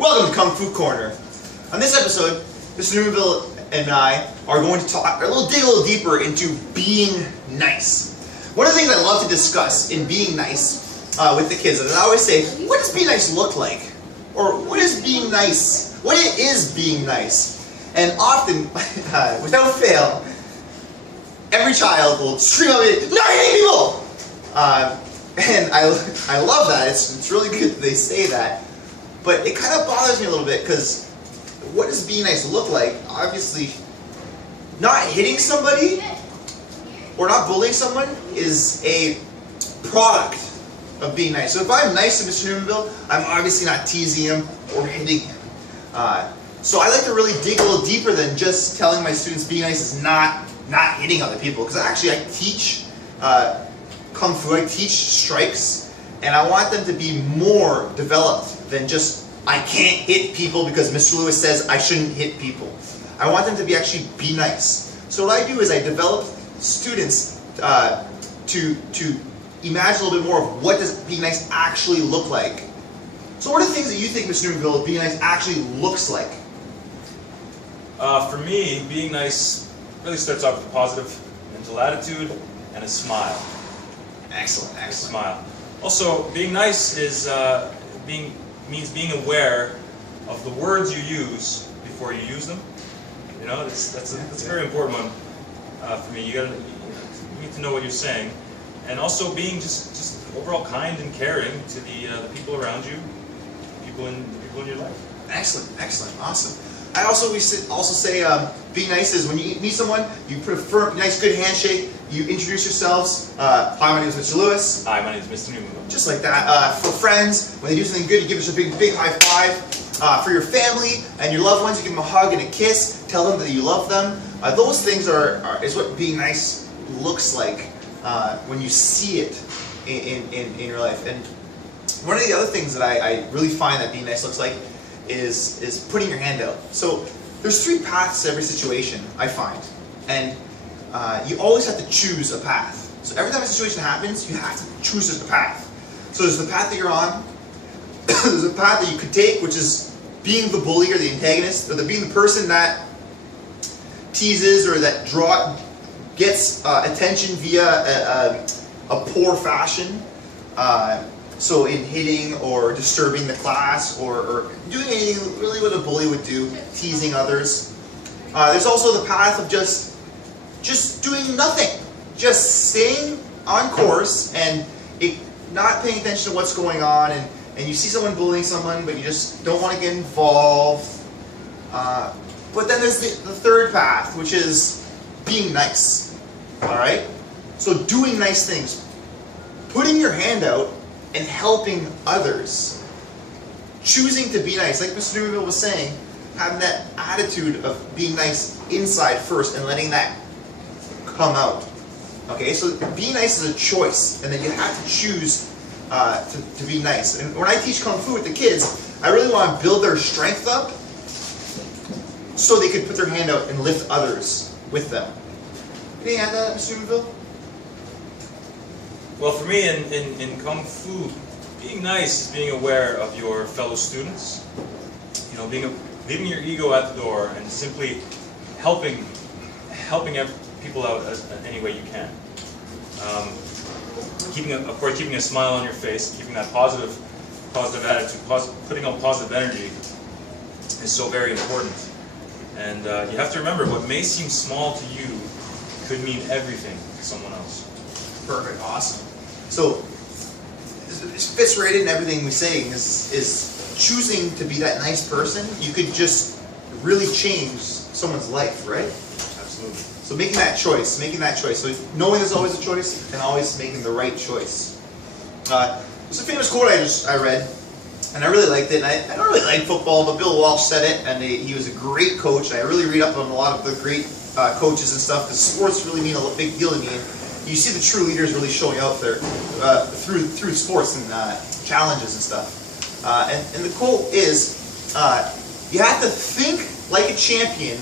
Welcome to Kung Fu Corner. On this episode, Mr. Numainville and I are going to dig a little deeper into being nice. One of the things I love to discuss in being nice with the kids is I always say, what does being nice look like? Or what is being nice? What is being nice? And often, without fail, every child will scream at me, "Not hitting people!" And I love that. It's really good that they say that. But it kind of bothers me a little bit because what does being nice look like? Obviously, not hitting somebody or not bullying someone is a product of being nice. So if I'm nice to Mr. Numainville, I'm obviously not teasing him or hitting him. So I like to really dig a little deeper than just telling my students being nice is not hitting other people. Because actually I teach Kung Fu, I teach strikes, and I want them to be more developed than just, I can't hit people because Mr. Lewis says I shouldn't hit people. I want them to actually be nice. So what I do is I develop students to imagine a little bit more of what does being nice actually look like. So what are the things that you think, Mr. Numainville, being nice actually looks like? For me, being nice really starts off with a positive mental attitude and a smile. Excellent, excellent. Smile. Also, being nice is means being aware of the words you use before you use them. You know, that's a very important one for me. You need to know what you're saying, and also being just overall kind and caring to the people around you, people in your life. Excellent, excellent, awesome. We also say being nice is when you meet someone, you put a firm, nice, good handshake. You introduce yourselves. Hi, my name is Mr. Lewis. Hi, my name is Mr. Numainville. Just like that. For friends, when they do something good, you give us a big high five. For your family and your loved ones, you give them a hug and a kiss. Tell them that you love them. Those things is what being nice looks like when you see it in your life. And one of the other things that I really find that being nice looks like is putting your hand out. So there's three paths to every situation, I find. And you always have to choose a path. So every time a situation happens, you have to choose a path. So there's the path that you're on. There's a path that you could take, which is being the bully or the antagonist, or being the person that teases or that gets attention via a poor fashion. So in hitting or disturbing the class or doing anything really what a bully would do, teasing others. There's also the path of just doing nothing. Just staying on course and not paying attention to what's going on, and you see someone bullying someone but you just don't want to get involved. But then there's the third path, which is being nice. Alright? So doing nice things. Putting your hand out and helping others. Choosing to be nice. Like Mr. Numainville was saying, having that attitude of being nice inside first and letting that come out. Okay, so being nice is a choice, and then you have to choose to be nice. And when I teach Kung Fu with the kids, I really want to build their strength up so they could put their hand out and lift others with them. Can you add that, Mr. Numainville? Well, for me, in Kung Fu, being nice is being aware of your fellow students. You know, leaving your ego at the door and simply helping people out any way you can. Of course, keeping a smile on your face, keeping that positive attitude, putting out positive energy is so very important. And you have to remember, what may seem small to you could mean everything to someone else. Perfect, awesome. So this fits right in everything we're saying is choosing to be that nice person. You could just really change someone's life, right? Absolutely. So making that choice. So knowing there's always a choice and always making the right choice. There's a famous quote I read, and I really liked it. And I don't really like football, but Bill Walsh said it, and he was a great coach. I really read up on a lot of the great coaches and stuff, because sports really mean a big deal to me. You see the true leaders really showing out there through sports and challenges and stuff. And the quote is, you have to think like a champion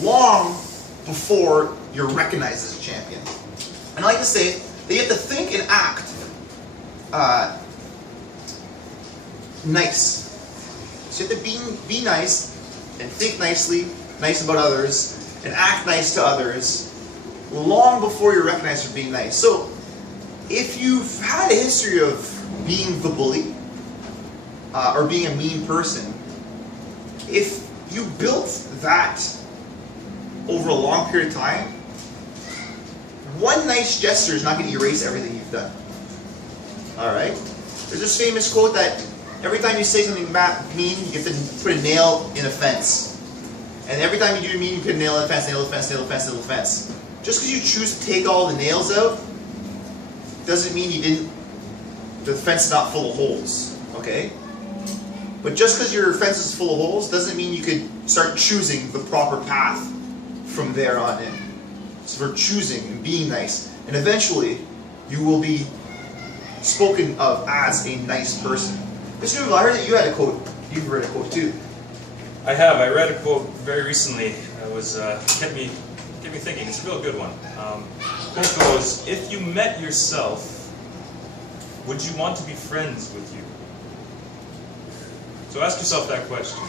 long before you're recognized as a champion. And I like to say that you have to think and act nice. So you have to be nice and think nice about others, and act nice to others long before you're recognized for being nice. So if you've had a history of being the bully or being a mean person, if you built that over a long period of time, one nice gesture is not going to erase everything you've done. Alright? There's this famous quote that every time you say something mean, you get to put a nail in a fence. And every time you do mean, you put a nail in a fence, nail in a fence, nail in a fence, nail in a fence. Just because you choose to take all the nails out, doesn't mean the fence is not full of holes. Okay? But just because your fence is full of holes, doesn't mean you could start choosing the proper path from there on in. So for choosing and being nice. And eventually, you will be spoken of as a nice person. Mr. Numainville, I heard that you had a quote. You've read a quote too. I have. I read a quote very recently. It was kept me thinking. It's a real good one. The quote goes, "If you met yourself, would you want to be friends with you?" So ask yourself that question.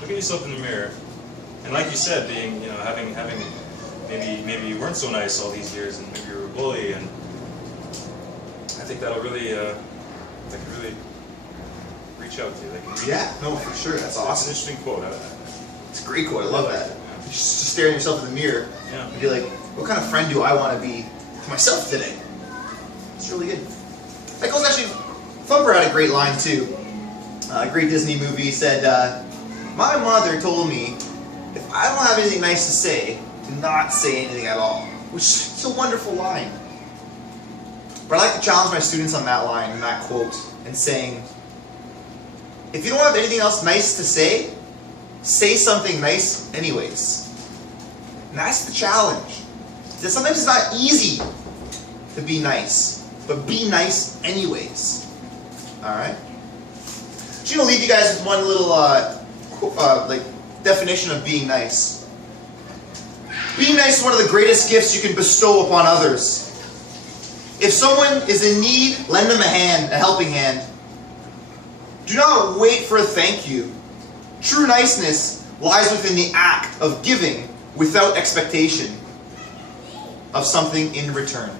Look at yourself in the mirror, and like you said, being having maybe you weren't so nice all these years, and maybe you were a bully, and I think that'll really really reach out to you. Yeah, no, for sure. That's awesome. It's an interesting quote. It's a great quote. I love that. You just stare at yourself in the mirror and be like, what kind of friend do I want to be to myself today? It's really good. That goes actually, Thumper had a great line too. A great Disney movie said, my mother told me, if I don't have anything nice to say, do not say anything at all. Which is a wonderful line. But I like to challenge my students on that line and that quote and saying, if you don't have anything else nice to say something nice anyways. And that's the challenge. Because sometimes it's not easy to be nice, but be nice anyways. Alright? I'm going to leave you guys with one little definition of being nice. Being nice is one of the greatest gifts you can bestow upon others. If someone is in need, lend them a hand, a helping hand. Do not wait for a thank you. True niceness lies within the act of giving without expectation of something in return.